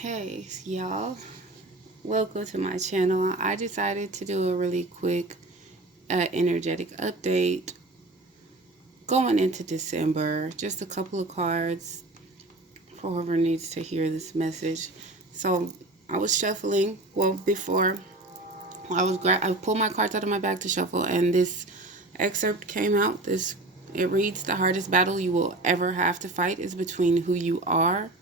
Hey, y'all. Welcome to my channel. I decided to do a really quick energetic update going into December. Just a couple of cards for whoever needs to hear this message. So I was shuffling. Well, before I pulled my cards out of my bag to shuffle, and this excerpt came out. It reads, "The hardest battle you will ever have to fight is between who you are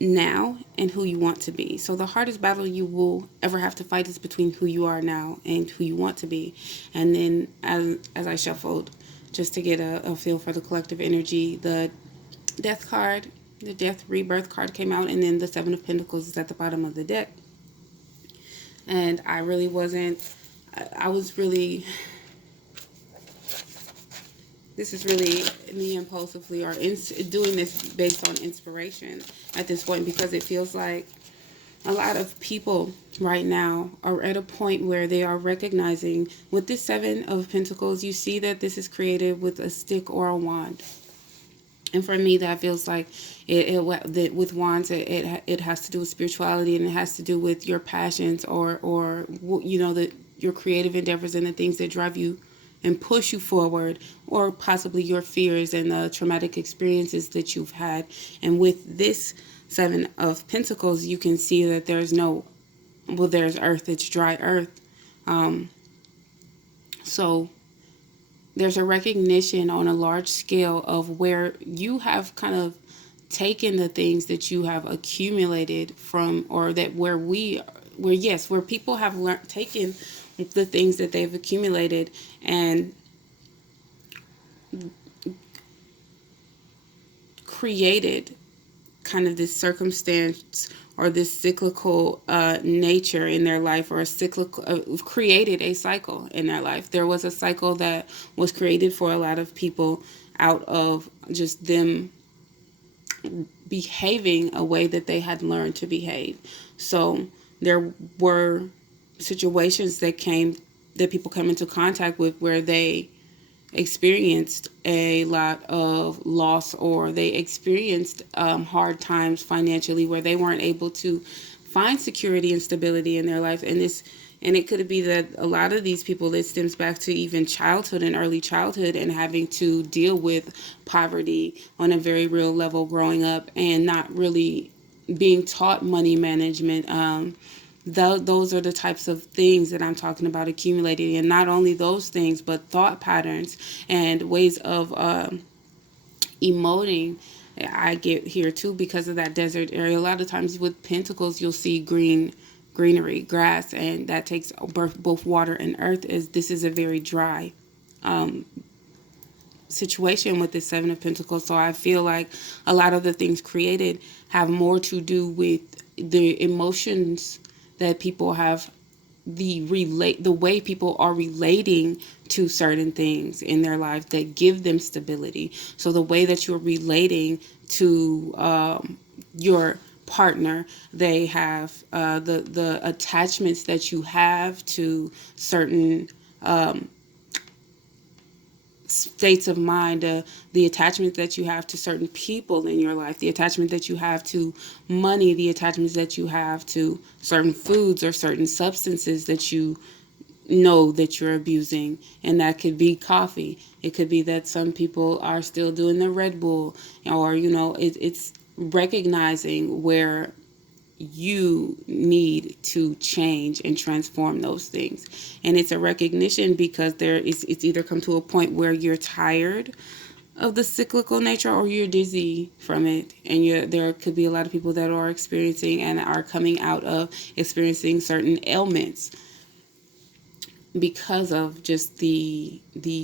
now and who you want to be." So the hardest battle you will ever have to fight is between who you are now and who you want to be. And then as I shuffled, just to get a feel for the collective energy, death card, the death rebirth card came out, and then the Seven of Pentacles is at the bottom of the deck. And I really wasn't, I was really, this is really me impulsively doing this based on inspiration at this point, because it feels like a lot of people right now are at a point where they are recognizing with this Seven of Pentacles, you see that this is created with a stick or a wand. And for me, that feels like with wands, it has to do with spirituality, and it has to do with your passions or your creative endeavors and the things that drive you and push you forward, or possibly your fears and the traumatic experiences that you've had. And with this Seven of Pentacles, you can see that there's earth, it's dry earth. So there's a recognition on a large scale of where you have kind of taken the things that you have accumulated from, or that where people have taken the things that they've accumulated and created kind of this circumstance or this cyclical nature in their life, or a cyclical created a cycle in their life. There was a cycle that was created for a lot of people out of just them behaving a way that they had learned to behave. So there were situations that people come into contact with where they experienced a lot of loss, or they experienced hard times financially where they weren't able to find security and stability in their life. And it could be that a lot of these people, it stems back to even childhood and early childhood, and having to deal with poverty on a very real level growing up, and not really being taught money management. Those are the types of things that I'm talking about accumulating. And not only those things, but thought patterns and ways of emoting. I get here too because of that desert area. A lot of times with pentacles, you'll see greenery, grass, and that takes both water and earth. This is a very dry situation with the Seven of Pentacles. So I feel like a lot of the things created have more to do with the emotions that people have, the way people are relating to certain things in their life that give them stability. So the way that you're relating to your partner, they have the attachments that you have to certain states of mind, the attachment that you have to certain people in your life, the attachment that you have to money, the attachments that you have to certain foods or certain substances that you know that you're abusing. And that could be coffee. It could be that some people are still doing the Red Bull, or it's recognizing where you need to change and transform those things. And it's a recognition because it's either come to a point where you're tired of the cyclical nature, or you're dizzy from it. And there could be a lot of people that are experiencing and are coming out of experiencing certain ailments because of just the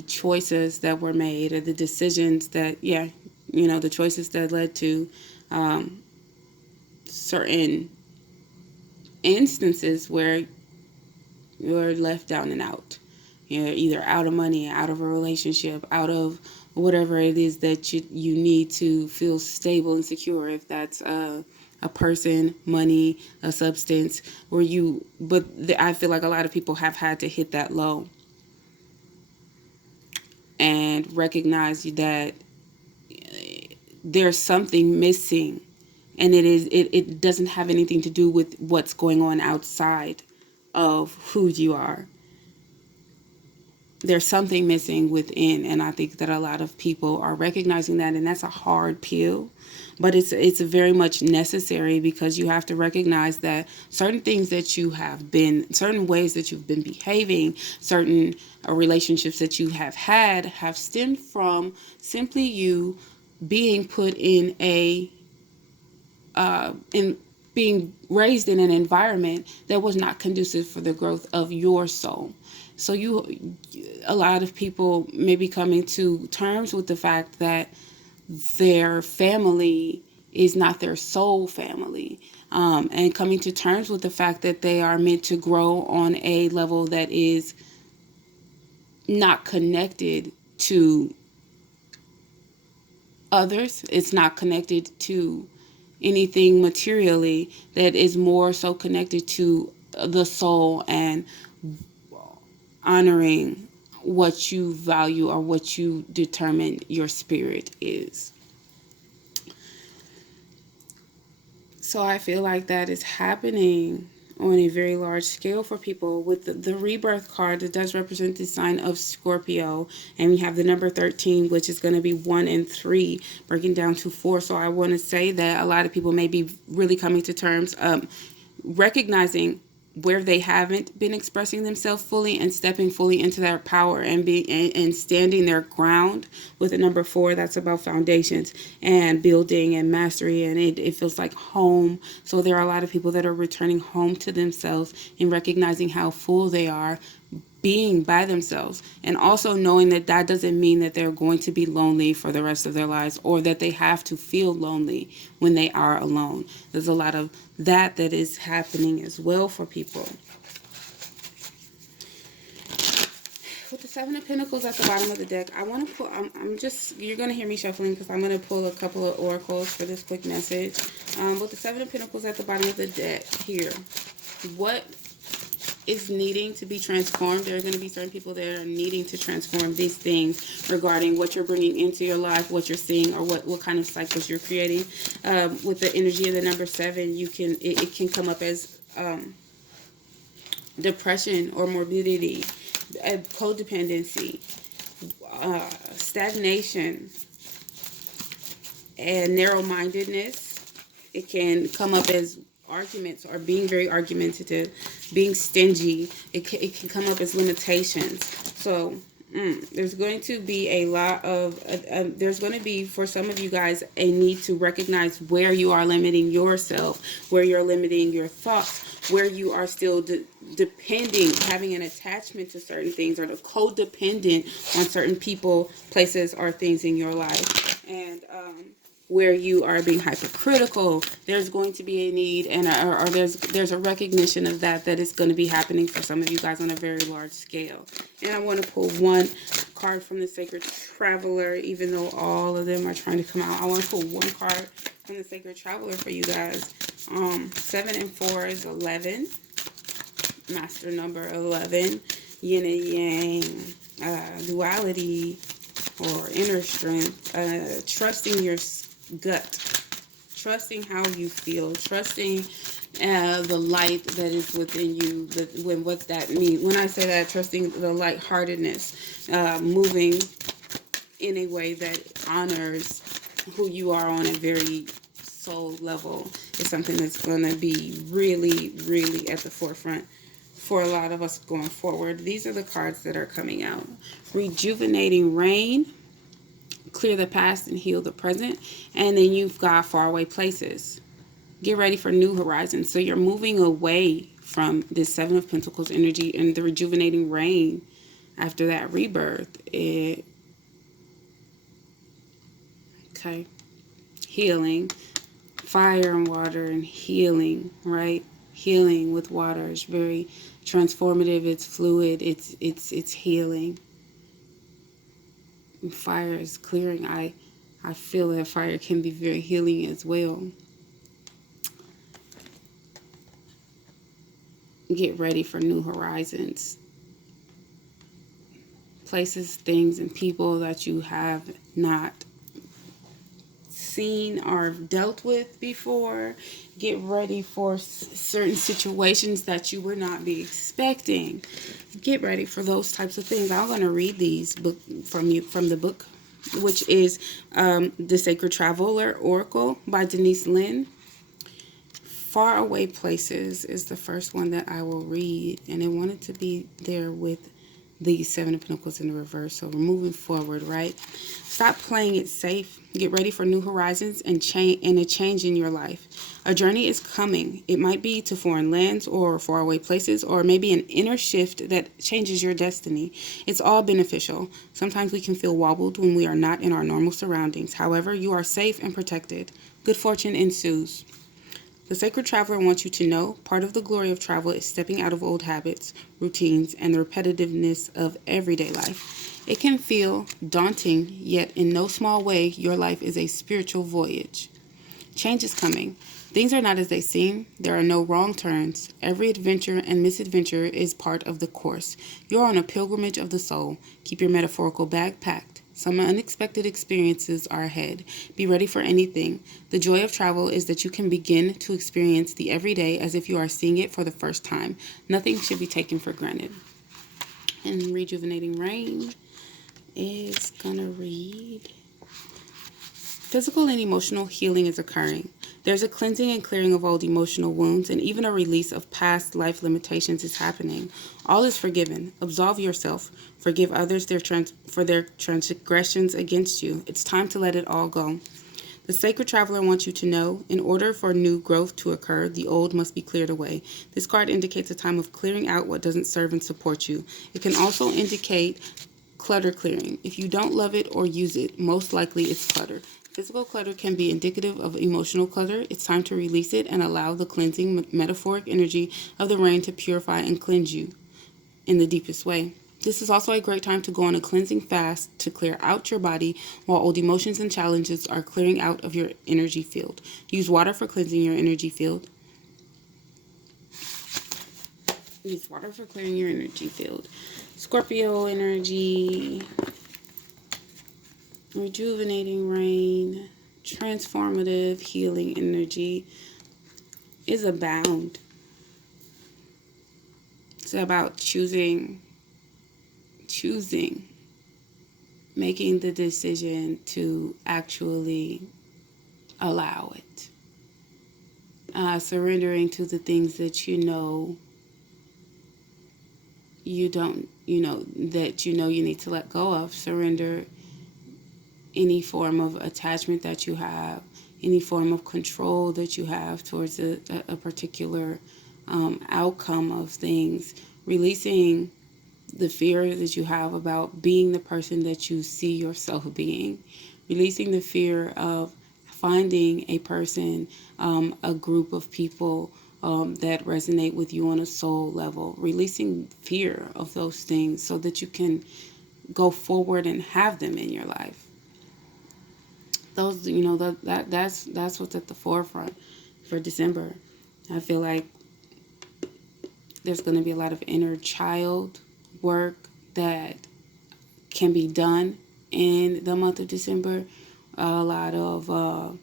choices that were made, or the decisions that the choices that led to certain instances where you're left down and out. You're either out of money, out of a relationship, out of whatever it is that you need to feel stable and secure. If that's a person, money, a substance, I feel like a lot of people have had to hit that low and recognize that there's something missing And it doesn't have anything to do with what's going on outside of who you are. There's something missing within, and I think that a lot of people are recognizing that, and that's a hard pill, but it's very much necessary, because you have to recognize that certain things that you have been, certain ways that you've been behaving, certain relationships that you have had have stemmed from simply you being put in being raised in an environment that was not conducive for the growth of your soul. So a lot of people may be coming to terms with the fact that their family is not their soul family, and coming to terms with the fact that they are meant to grow on a level that is not connected to others. It's not connected to anything materially, that is more so connected to the soul and honoring what you value or what you determine your spirit is. So I feel like that is happening on a very large scale for people. With the rebirth card, it does represent the sign of Scorpio, and we have the number 13, which is going to be 1 and 3 breaking down to 4. So I want to say that a lot of people may be really coming to terms, recognizing where they haven't been expressing themselves fully and stepping fully into their power and and standing their ground. With the number 4, that's about foundations and building and mastery, and it feels like home. So there are a lot of people that are returning home to themselves and recognizing how full they are being by themselves, and also knowing that that doesn't mean that they're going to be lonely for the rest of their lives, or that they have to feel lonely when they are alone. There's a lot of that is happening as well for people. With the 7 of Pentacles at the bottom of the deck, I want to pull, you're going to hear me shuffling because I'm going to pull a couple of oracles for this quick message. With the 7 of Pentacles at the bottom of the deck here, what is needing to be transformed? There are going to be certain people that are needing to transform these things regarding what you're bringing into your life, what you're seeing, or what kind of cycles you're creating. With the energy of the number 7, it can come up as depression or morbidity, codependency, stagnation, and narrow-mindedness. It can come up as arguments or being very argumentative, being stingy. It can come up as limitations. So there's going to be a lot of, there's going to be, for some of you guys, a need to recognize where you are limiting yourself, where you're limiting your thoughts, where you are still depending, having an attachment to certain things, or the codependent on certain people, places, or things in your life. And where you are being hypercritical, there's going to be a need, and or there's a recognition of that is going to be happening for some of you guys on a very large scale. And I want to pull one card from the Sacred Traveler, even though all of them are trying to come out. I want to pull one card from the Sacred Traveler for you guys. 7 and 4 is 11. Master number 11. Yin and yang. Duality or inner strength. Trusting your gut, trusting how you feel, trusting the light that is within you. What's that mean? When I say that, trusting the lightheartedness, moving in a way that honors who you are on a very soul level, is something that's going to be really, really at the forefront for a lot of us going forward. These are the cards that are coming out. Rejuvenating Rain. Clear the past and heal the present. And then you've got faraway places. Get ready for new horizons. So you're moving away from this 7 of Pentacles energy and the rejuvenating rain after that rebirth. Okay. Healing. Fire and water and healing, right? Healing with water is very transformative. It's fluid. It's healing. Fire is clearing. I feel that fire can be very healing as well. Get ready for new horizons. Places, things, and people that you have not seen or dealt with before. Get ready for certain situations that you would not be expecting. Get ready for those types of things. I'm going to read these book from the book, which is The Sacred Traveler Oracle by Denise Linn. Faraway Places is the first one that I will read, and I wanted to be there with the Seven of Pentacles in the reverse. So we're moving forward, right? Stop playing it safe. Get ready for new horizons and a change in your life. A journey is coming. It might be to foreign lands or faraway places, or maybe an inner shift that changes your destiny. It's all beneficial. Sometimes we can feel wobbled when we are not in our normal surroundings. However, you are safe and protected. Good fortune ensues. The Sacred Traveler wants you to know part of the glory of travel is stepping out of old habits, routines, and the repetitiveness of everyday life. It can feel daunting, yet in no small way, your life is a spiritual voyage. Change is coming. Things are not as they seem. There are no wrong turns. Every adventure and misadventure is part of the course. You're on a pilgrimage of the soul. Keep your metaphorical bag packed. Some unexpected experiences are ahead. Be ready for anything. The joy of travel is that you can begin to experience the everyday as if you are seeing it for the first time. Nothing should be taken for granted. And Rejuvenating Rain is gonna read. Physical and emotional healing is occurring. There's a cleansing and clearing of old emotional wounds, and even a release of past life limitations is happening. All is forgiven. Absolve yourself. Forgive others for their transgressions against you. It's time to let it all go. The Sacred Traveler wants you to know, in order for new growth to occur, the old must be cleared away. This card indicates a time of clearing out what doesn't serve and support you. It can also indicate clutter clearing. If you don't love it or use it, most likely it's clutter. Physical clutter can be indicative of emotional clutter. It's time to release it and allow the cleansing metaphoric energy of the rain to purify and cleanse you in the deepest way. This is also a great time to go on a cleansing fast to clear out your body while old emotions and challenges are clearing out of your energy field. Use water for cleansing your energy field. Use water for clearing your energy field. Scorpio energy. Rejuvenating Rain, transformative healing energy is abound. It's about choosing, making the decision to actually allow it. Surrendering to the things that you know you need to let go of. Surrender any form of attachment that you have, any form of control that you have towards a particular outcome of things, releasing the fear that you have about being the person that you see yourself being, releasing the fear of finding a person, a group of people that resonate with you on a soul level, releasing fear of those things so that you can go forward and have them in your life. Those, that's what's at the forefront for December. I feel like there's going to be a lot of inner child work that can be done in the month of December. A lot of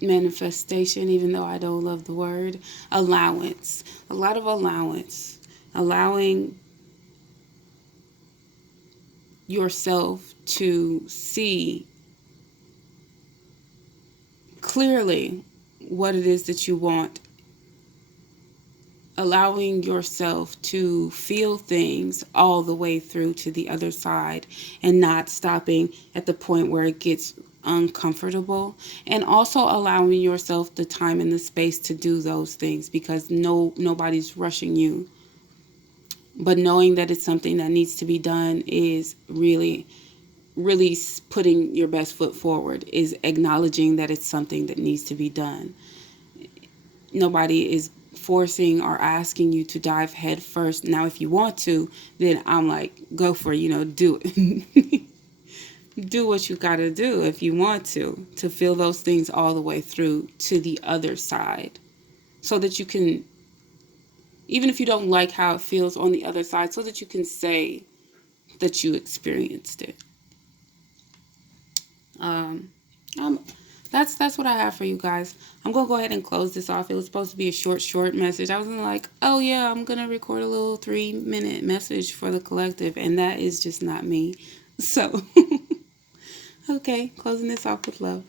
manifestation, even though I don't love the word. Allowance. A lot of allowance. Allowing yourself to see clearly what it is that you want. Allowing yourself to feel things all the way through to the other side and not stopping at the point where it gets uncomfortable, and also allowing yourself the time and the space to do those things, because nobody's rushing you. But knowing that it's something that needs to be done is really putting your best foot forward, is acknowledging that it's something that needs to be done. Nobody is forcing or asking you to dive head first. Now, if you want to, then I'm like, go for it, do it. Do what you got to do if you want to feel those things all the way through to the other side, so that you can, even if you don't like how it feels on the other side, so that you can say that you experienced it. Um, um, that's what I have for you guys. I'm gonna go ahead and close this off. It was supposed to be a short message. I was like, oh yeah, I'm gonna record a little 3-minute message for the collective, and that is just not me. So, okay, closing this off with love.